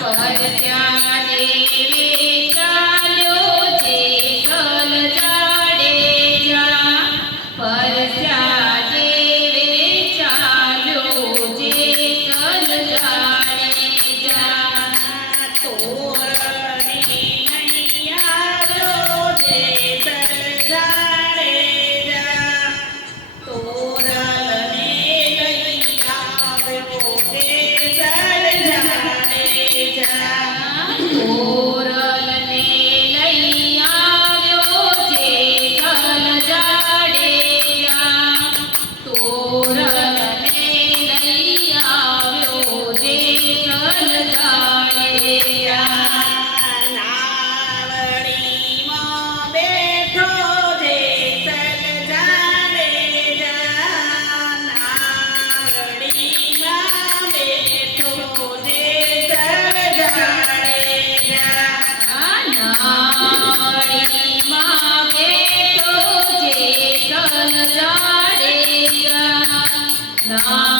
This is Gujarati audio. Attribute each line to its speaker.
Speaker 1: પરસ્યા દેવે
Speaker 2: No.